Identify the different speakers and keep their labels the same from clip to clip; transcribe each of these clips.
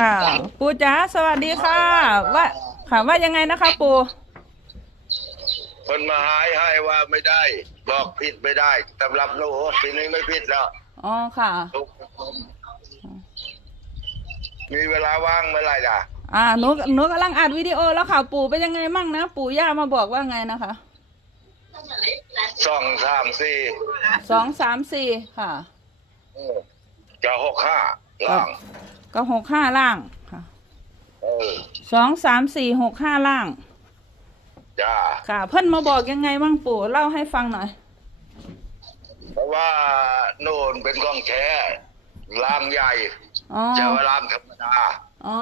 Speaker 1: ค่ะ ปู่จ๋าสวัสดีค่ะ ว่าค่ะว่ายังไงนะคะปู่
Speaker 2: คนมาหายให้ว่าไม่ได้ บอกผิดไม่ได้สำหรับหนูทีนี้ไม่ผิดแล้ว
Speaker 1: อ๋อค่ะ
Speaker 2: ทุกคนมีเวลาว่างเมื่อไหร่ล่ะ
Speaker 1: อ่าหนูหนูกำลังอัดวิดีโอแล้วค่ะ ปู่เป็นยังไงมั่งนะ ปู่ย่ามาบอกว่าไงนะคะ
Speaker 2: สองสามสี่
Speaker 1: สองสามสี่ค่ะ
Speaker 2: จะหกห้าล่าง
Speaker 1: ก็หกห้าล่างค่ะ
Speaker 2: เออ
Speaker 1: สองสามสี่หกห้าล่าง
Speaker 2: จ้า
Speaker 1: ค่ะ เพิ่นมาบอกยังไงบ้างปู่เล่าให้ฟังหน่อย
Speaker 2: เพราะว่าโน่นเป็นกล้องแท้ล่างใหญ่
Speaker 1: อ๋อ
Speaker 2: จะว่าล่างธรรมดา
Speaker 1: อ๋อ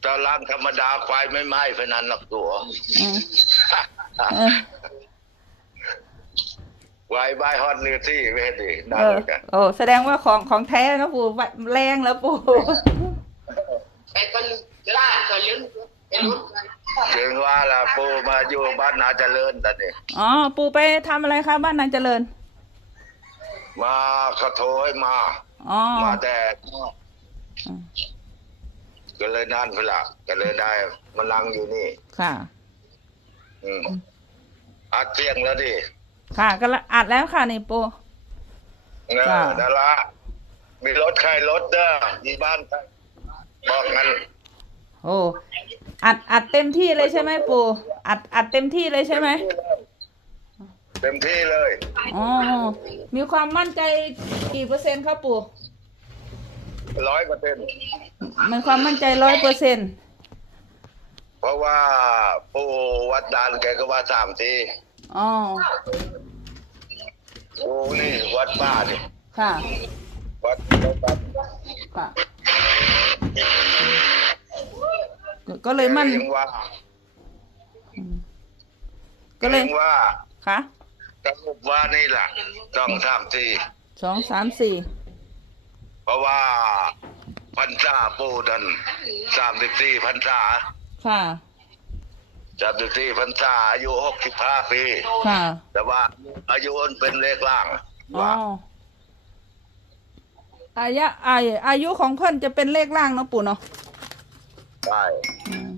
Speaker 2: แต่ล่างธรรมดาไฟไม่ไหม้เพนันหลักตัว
Speaker 1: อืมเออ
Speaker 2: ไว้บายฮอตนิวที่ไม่เห็นดิได้
Speaker 1: เอ
Speaker 2: เห
Speaker 1: อ
Speaker 2: มือนกัน
Speaker 1: โอ้แสดงว่าของของแท้นะปู่แรงแล้วปู่
Speaker 3: ไปคนล่าก็ลืมไปลุ้นกัน
Speaker 2: ถึงว่าละปูมาอยู่บ้านนาเจริญตอนนี้
Speaker 1: อ๋อปู่ไปทำอะไรคะบ้านนางเจริญ
Speaker 2: มาเขาโทรให้มา
Speaker 1: อ๋อ
Speaker 2: มาแต่
Speaker 1: อืม
Speaker 2: ก็เลยนั่นพละก็เลยได้มานั่งอยู่นี่
Speaker 1: ค่ะ
Speaker 2: อืมอัดเสียงแล้วดิ
Speaker 1: ค่ะก็ละอัดแล้วค่ะนี่ปู่
Speaker 2: เออ
Speaker 1: จ้ะ
Speaker 2: นั่นละมีรถใครรถเด้อมีบ้านใครบอกงั้น
Speaker 1: โอ้อัดอัดเต็มที่เลยใช่ไหมปู่อัดอัดเต็มที่เลยใช่ไหม
Speaker 2: เต็มที่เลย
Speaker 1: อ๋อมีความมั่นใจกี่เปอร์เซ็นต์ครับปู่
Speaker 2: ร้อยเปอร์เซ็นต์
Speaker 1: มีความมั่นใจร้อยเปอร์เซ็นต์
Speaker 2: เพราะว่าปู่วัดดานแกก็ว่าสามที
Speaker 1: อ๋อ
Speaker 2: ปู่นี่วัดบ้านนี่
Speaker 1: ค่ะ
Speaker 2: วัดวัด
Speaker 1: ค่ะ ก็ก็เลยมั่น
Speaker 2: ยังว่า
Speaker 1: ก็เลย
Speaker 2: งว่า
Speaker 1: ค่ะ
Speaker 2: สรุปว่านี่แหละต้องสามที
Speaker 1: สองสามสี่
Speaker 2: เพราะว่าพันษาปูดันสามสิบสี่พันษา
Speaker 1: ค่ะ
Speaker 2: สามสิบสี่พันษาอายุหกสิบห้าปี
Speaker 1: ค่ะ
Speaker 2: แต่ว่าอายุมันเป็นเลขล่าง
Speaker 1: อ๋อ
Speaker 2: ว่า
Speaker 1: อายุอายุอายุของเพิ่นจะเป็นเลขล่างเนาะปู่เนาะ
Speaker 2: ใช่
Speaker 1: อืม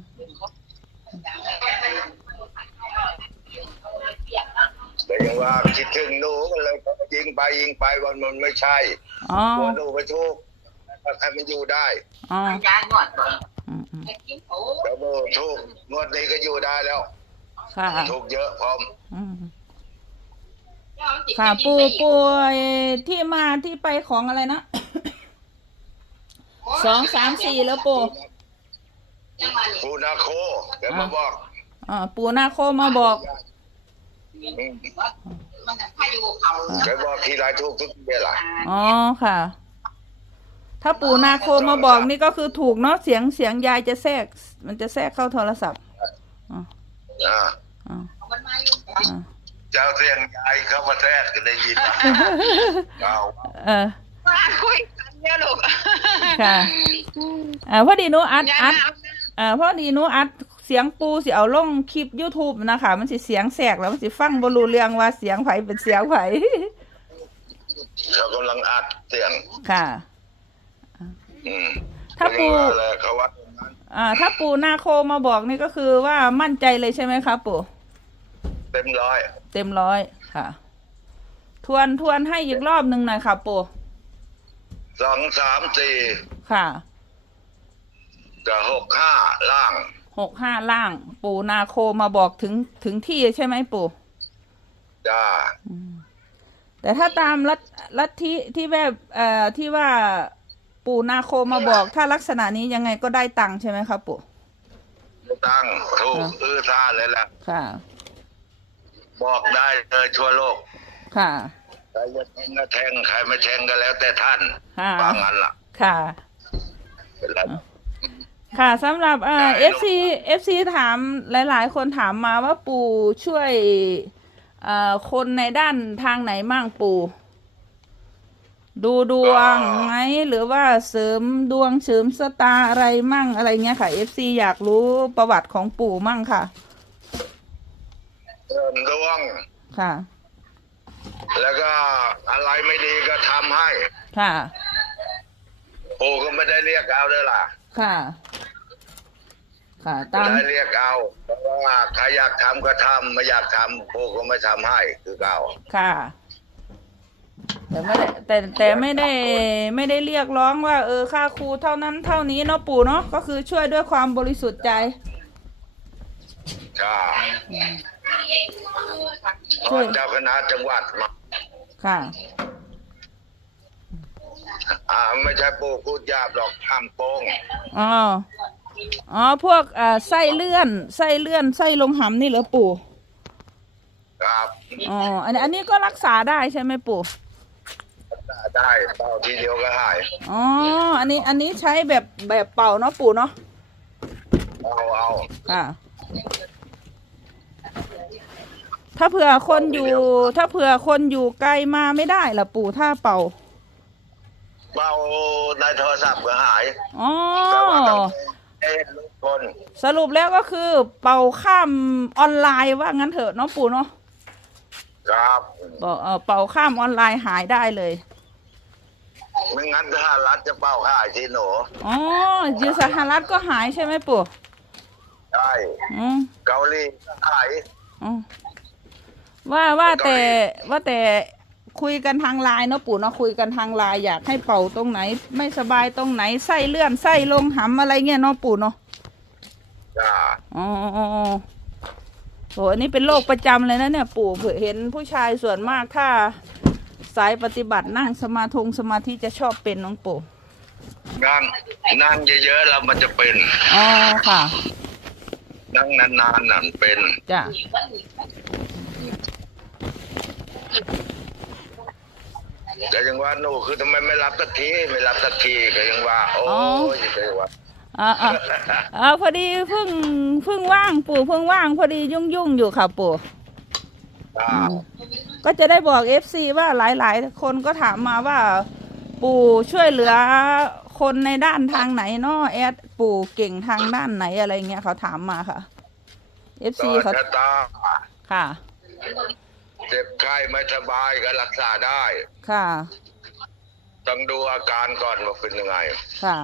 Speaker 2: แต่ยังว่าคิดถึงหนูก็เลยยิงไปยิงไปวันมันไม่ใช่
Speaker 1: อ๋อ
Speaker 2: กลัวหนูไปทุกข์ให้มันอยู่ได้
Speaker 1: อ๋อ
Speaker 3: ยางหนวดก่อน
Speaker 1: อืมอืม
Speaker 3: ไปกินโอ้
Speaker 2: แล้วหนูทุกข์งวดนี้ก็อยู่ได้แล้ว
Speaker 1: ค่ะ
Speaker 2: ทุกข์เยอะพร้อม
Speaker 1: อืมค่ะปูปูไอ้ที่มาที่ไปของอะไรนะสองสามสี่แล้วปู
Speaker 2: ปูนาโคแกมาบอก
Speaker 1: อ่าปูนาโคมาบอก
Speaker 2: อืม
Speaker 3: มันถ้าอยู่เขา
Speaker 2: แกบอกทีไรทุกข์ทุกเวลา
Speaker 1: อ๋อค่ะ ถ้าปูนาโคมาบอกนี่ก็คือถูกเนาะเสียงเสียงยายจะแทรก มันจะแทรกเข้าโทรศัพท์อ๋อ
Speaker 2: อ่า
Speaker 1: อ๋อ
Speaker 3: มันมาอยู่
Speaker 1: อ๋อ
Speaker 2: เจ้าเสียงยายเข้ามาแทรกก็ได้ยินนะเอา
Speaker 1: เออ
Speaker 3: มาคุยกันเนี่ยลูก
Speaker 1: ค่ะอ่าพอดีหนูอัด
Speaker 3: ยา
Speaker 1: อัด
Speaker 3: นา
Speaker 1: อ่าพอดีหนูอัดเสียงปูสิเอาลงคลิป YouTube นะคะ มันสิเสียงแสกแล้วมันสิฟังบ่รู้เรื่องว่าเสียงไผเป็นเสียงไผ
Speaker 2: เขากำลังอัดเสียง
Speaker 1: ค่ะ
Speaker 2: อืม
Speaker 1: ถ้าปู
Speaker 2: เรียกว่าอะไรเขาว่าอย่างนั้น
Speaker 1: อ่า ถ้าปูนาโคมาบอกนี่ก็คือว่ามั่นใจเลยใช่ไหมคะปู
Speaker 2: เต็มร้อย
Speaker 1: เต็มร้อยค่ะ ทวนทวนให้อีกรอบหนึ่งหน่อยค่ะปู
Speaker 2: สองสามสี่
Speaker 1: ค่ะ
Speaker 2: กับหกห้าล่าง
Speaker 1: หกห้าล่าง ปูนาโคมาบอกถึงถึงที่ใช่ไหมปู
Speaker 2: จ้า
Speaker 1: แต่ถ้าตามลัทลัทธิที่แบบเอ่อที่ว่า ปูนาโคมาบอก ถ้าลักษณะนี้ยังไงก็ได้ตังค์ใช่ไหมครับปู่
Speaker 2: ตั้งถูก
Speaker 1: อะ
Speaker 2: อื้อท่าเลยแหละ
Speaker 1: ค่ะ
Speaker 2: บอกได้เลยทั่วโลก
Speaker 1: ค่ะ
Speaker 2: ใครจะแทงก็แทงใครไม่แทงก็แล้ว แต่ท่าน
Speaker 1: ค่ะ
Speaker 2: ว่างั้นล่ะ
Speaker 1: ค่ะ
Speaker 2: เป็นไร
Speaker 1: ค่ะสำหรับเอ่อ
Speaker 2: ได้
Speaker 1: FC FC ถามหลาย ๆ คนถามมาว่าปู่ช่วยเอ่อคนในด้านทางไหนมั่งปู่ ดูดวงไหมหรือว่าเสริมดวงเสริมสตาร์อะไรมั่งอะไรเงี้ยค่ะ FC อยากรู้ประวัติของปู่มั่งค่ะ
Speaker 2: เริ่มดวง
Speaker 1: ค่ะ
Speaker 2: แล้วก็อะไรไม่ดีก็ทำให้
Speaker 1: ค่ะ
Speaker 2: ปู่ก็ไม่ได้เรียกเอาเด้อล่ะ
Speaker 1: ค่ะ ค่ะ
Speaker 2: ไม่
Speaker 1: ตาม
Speaker 2: ได้เรียกเอาเพราะว่าใครอยากทำก็ทำไม่อยากทำปู่ก็ไม่ทำให้คือเก่า
Speaker 1: ค่ะ แต่ไม่ได้แต่แต่ไม่ได้ไม่ได้เรียกร้องว่า เออค่าครูเท่านั้นเท่านี้เนาะปู่เนาะก็คือช่วยด้วยความบริสุทธิ์ใจ
Speaker 2: จ้า
Speaker 1: ช่วย
Speaker 2: เจ้าคณะจังหวัดมา
Speaker 1: ค่ะ
Speaker 2: อ่าไม่ใช่ปู่พูดหยาบหรอกห้ามโป้ง
Speaker 1: อ๋อ อ๋อ พวกอ่าไส้เลื่อน ไส้เลื่อน ไส้ลงหำนี่เหรอปู่
Speaker 2: ครับ
Speaker 1: อ๋อ อันนี้อันนี้ก็รักษาได้ใช่ไหมปู่
Speaker 2: ได้เป่าทีเดียวก็หาย
Speaker 1: อ๋อ อันนี้อันนี้ใช้แบบแบบเป่าเนาะปู่เนาะ
Speaker 2: เอาเอา
Speaker 1: ค่ะ ถ้าเผื่อคนอยู่ ถ้าเผื่อคนอยู่ไกลมาไม่ได้ล่ะปู่ถ้าเป่า
Speaker 2: เป่าในโทรศัพท์ก็หาย
Speaker 1: อ๋อ
Speaker 2: แต่ว่าต้องเอ็นลูกคน
Speaker 1: สรุปแล้วก็คือเป่าข้ามออนไลน์ว่างั้นเถอะเนาะปู่เนาะ
Speaker 2: ครับ
Speaker 1: เป่าเอ่อเป่าข้ามออนไลน์หายได้เลย
Speaker 2: ไม่งั้นถ้ารัฐจะเป่าหายที่หนู
Speaker 1: อ๋ออยู่สหรัฐก็หายใช่ไหมปู่
Speaker 2: ใช่
Speaker 1: อืม
Speaker 2: เกาหลีก็หาย
Speaker 1: อ๋อว่าว่า
Speaker 2: เกาหลี
Speaker 1: แต่ว่าแต่คุยกันทางไลน์เนาะปู่เนาะคุยกันทางไลน์อยากให้เป่าตรงไหน ไม่สบายตรงไหนไส้เลื่อนไส้ลงหำอะไรเงี้ยเนาะปู่เนาะ
Speaker 2: จ้า
Speaker 1: อ๋ออ๋ออ๋อโหอันนี้เป็นโรคประจำเลยนะเนี่ย ปู่เผื่อเห็นผู้ชายส่วนมากถ้า สายปฏิบัตินั่งสมาธงสมาธิจะชอบเป็นน้องปู่
Speaker 2: นั่งนั่งเยอะๆแล้วมันจะเป็น
Speaker 1: อ๋อค่ะ
Speaker 2: นั่งนานๆนั่นเป็น
Speaker 1: จ้ะ
Speaker 2: ก็ยังว่าหนูคือทำไมไม่รับสักทีไม่รับสักทีก็ยังว่า โอ้ยก็ยังว่า
Speaker 1: อ่าอ่าอ่าพอดีเพิ่งเพิ่งว่างปู่เพิ่งว่าง พอดียุ่งยุ่งๆอยู่ค่ะปู่
Speaker 2: จ้า
Speaker 1: ก็จะได้บอกเอฟซีว่าหลายๆ คนก็ถามมาว่า ปู่ช่วยเหลือคนในด้านทางไหนเนาะแอดปู่เก่งทางด้านไหนอะไรเงี้ยเขาถามมาค่ะเอฟ
Speaker 2: ต่
Speaker 1: ซี
Speaker 2: อ
Speaker 1: เขา
Speaker 2: ชะตา
Speaker 1: ค่ะ
Speaker 2: เจ็บไข้ไม่สบายก็รักษาได้
Speaker 1: ค่ะ
Speaker 2: ต้องดูอาการก่อนว่าเป็นยังไง
Speaker 1: ค่ะ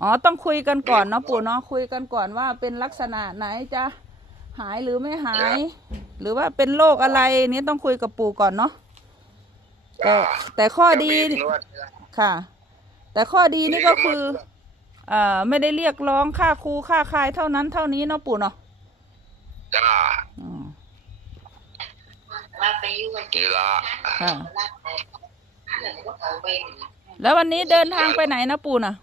Speaker 1: อ๋อ ต้องคุยกันก่อนเนาะปู่เนาะคุยกันก่อนว่าเป็นลักษณะไหนจะ หายหรือไม่หาย หรือว่าเป็นโรคอะไรนี้ต้องคุยกับปู่ก่อนเนาะแต่
Speaker 2: จ้า
Speaker 1: แต่ข้อดี
Speaker 2: จะมีนวด
Speaker 1: ค่ะ แต่ข้อดีนี่ก็คือเอ่อไม่ได้เรียกร้องค่าครูค่าคายเท่านั้นเท่านี้เนาะปู่เนาะ
Speaker 2: จ้า
Speaker 1: อืม
Speaker 2: นี่ละ
Speaker 1: ค่ะแล้ววันนี้เดินทางไปไหนนะปู่น่ะ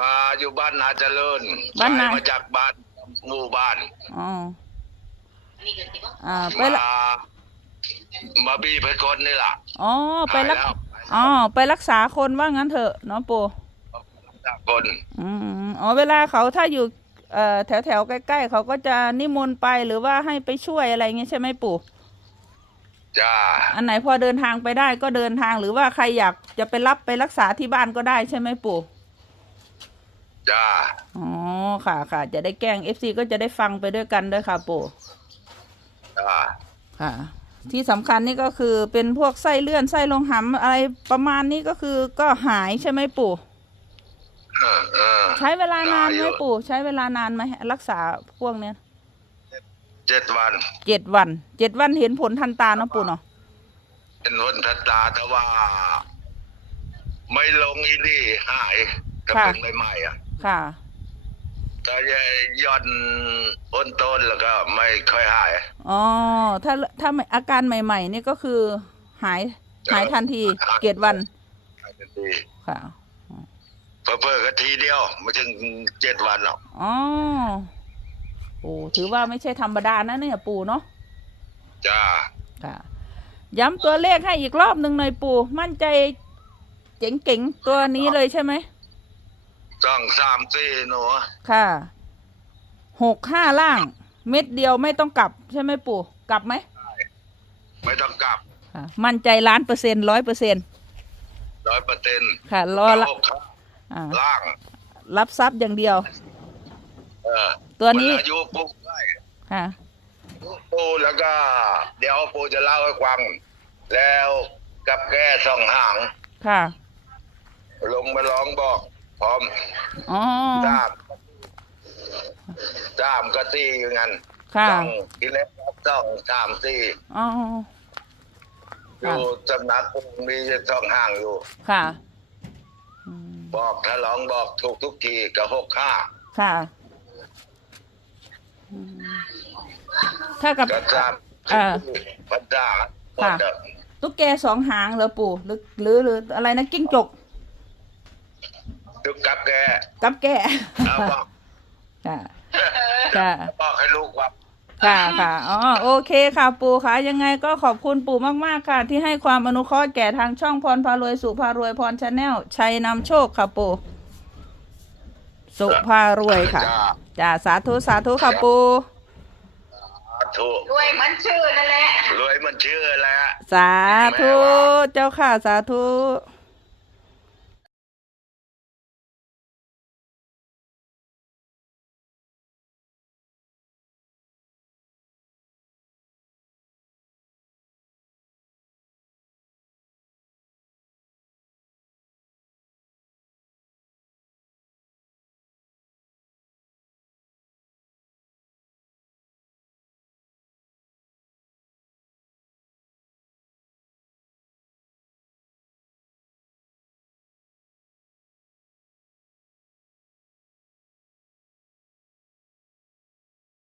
Speaker 2: มาอยู่บ้านนาเจริญ
Speaker 1: บ้านนา
Speaker 2: ย้ยมาจากบ้าน หมู่บ้าน
Speaker 1: อ๋ออ่าไปละ
Speaker 2: มามาบีเพชรคนนี่ล่ะ
Speaker 1: อ๋อไปรัก
Speaker 2: หายแล้ว
Speaker 1: อ๋อไปรักษาคนว่างั้นเถอะเนาะปู่
Speaker 2: จากคน
Speaker 1: อืมอ๋อเวลาเขาถ้าอยู่เอ่อแถวแถวๆใกล้ ๆ เขาก็จะนิมนต์ไปหรือว่าให้ไปช่วยอะไรเงี้ยใช่ไหมปู่
Speaker 2: จ้า
Speaker 1: อันไหนพอเดินทางไปได้ก็เดินทางหรือว่าใครอยากจะไปรับไปรักษาที่บ้านก็ได้ใช่ไหมปู่
Speaker 2: จ้า
Speaker 1: อ๋อค่ะค่ะ จะได้แกล้งเอฟซีก็จะได้ฟังไปด้วยกันด้วยค่ะปู่
Speaker 2: จ้า
Speaker 1: ค่ะ ที่สำคัญนี่ก็คือเป็นพวกไส้เลื่อนไส้ลงหำอะไรประมาณนี้ก็คือก็หายใช่ไหมปู่
Speaker 2: เออเออ
Speaker 1: ใช้เวลานานไหม
Speaker 2: ด้อยู่
Speaker 1: ปู่ ใช้เวลานานไหมรักษาพวกเนี้ย
Speaker 2: เจ็ดวัน
Speaker 1: เจ็ดวันเจ็ดวันเห็นผลทันตาเนาะปู่เนาะ
Speaker 2: เป็นวันทัตตาแต่ว่า ไม่ลงอีนี่หายก็เป็นใหม่ๆอะ
Speaker 1: ค่ะ
Speaker 2: ก็จะย่อนอ้นต้นแล้วก็ไม่ค่อยหาย
Speaker 1: อ๋อ ถ้าถ้าอาการใหม่ ๆ นี่ก็คือหายหายทันทีเจ็ดวัน
Speaker 2: หายทันที
Speaker 1: ค่ะ
Speaker 2: เพิ่ๆก็ทีเดียวไม่ถึงเจ็ดวันหรอก
Speaker 1: อ๋อโอ้ถือว่าไม่ใช่ธรรมดานะเนี่ยปู่เนาะ
Speaker 2: จ้า
Speaker 1: ค่ะ ย้ำตัวเลขให้อีกรอบหนึ่งหน่อยปู่ มั่นใจเจ๋งๆตัวนี้เลยใช่ไหม
Speaker 2: สองสามสี่หนู
Speaker 1: ค่ะหกห้าล่าง เม็ดเดียวไม่ต้องกลับ ใช่ไหมปู่ กลับไหม
Speaker 2: ไม่ต้องกลับ
Speaker 1: ค่ะมั่นใจล้านเปอร์เซ็นต์ร้อยเปอร์เซ็นต์
Speaker 2: ร้อยเปอร์เซ็นต์
Speaker 1: ค่ะรอละอ่า
Speaker 2: ล่าง
Speaker 1: รับทรัพย์อย่างเดียว
Speaker 2: เออ
Speaker 1: ตัวนี้
Speaker 2: อายุปูได้
Speaker 1: ค่ะ
Speaker 2: ปูแล้วก็ เดี๋ยวปูจะเล่าให้ฟัง แล้วกับแก้สองหาง
Speaker 1: ค่ะ
Speaker 2: ลงมาร้องบอก พร้อม
Speaker 1: อ๋อ
Speaker 2: สามสามก็สี่อยู่งั้น
Speaker 1: ค่ะ
Speaker 2: สองทีแรกสองสามสี่
Speaker 1: อ๋อ
Speaker 2: อ
Speaker 1: ค่ะ
Speaker 2: ยู่สำนักมีจะต้องห่างอยู่
Speaker 1: ค่ะอืม
Speaker 2: บอกถ้าร้องบอกถูกทุกทีก็หกห้า
Speaker 1: ค่ะอืมถ้ากับ
Speaker 2: ก็สาม
Speaker 1: เออ
Speaker 2: พันดา
Speaker 1: ค่ะตุ๊กแกสองหางเหรอปู่หรือหรือหรืออะไรนะกิ้งจก
Speaker 2: ทุกกับแก
Speaker 1: กับแก
Speaker 2: เอาบอก
Speaker 1: ค่ะค่ะ
Speaker 2: บอกให้ลูกว่า
Speaker 1: ค่ะค่ะอ๋อโอเคค่ะปู่ค่ะ ยังไงก็ขอบคุณปู่มาก ๆ ค่ะ ที่ให้ความอนุเคราะห์แก่ทางช่องพรพารวยสุภารวยพรชาแนลชัยนำโชคค่ะปู่สุภารวยค่ะ
Speaker 2: จ้า
Speaker 1: จ้าสาธุสาธุค่ะปู่
Speaker 2: ถูก
Speaker 3: ด้วยมันชื่อนั่นแหละ
Speaker 2: รวยมันชื่ออะไรอะ
Speaker 1: สาธุเจ้าค่ะสาธุ
Speaker 2: เ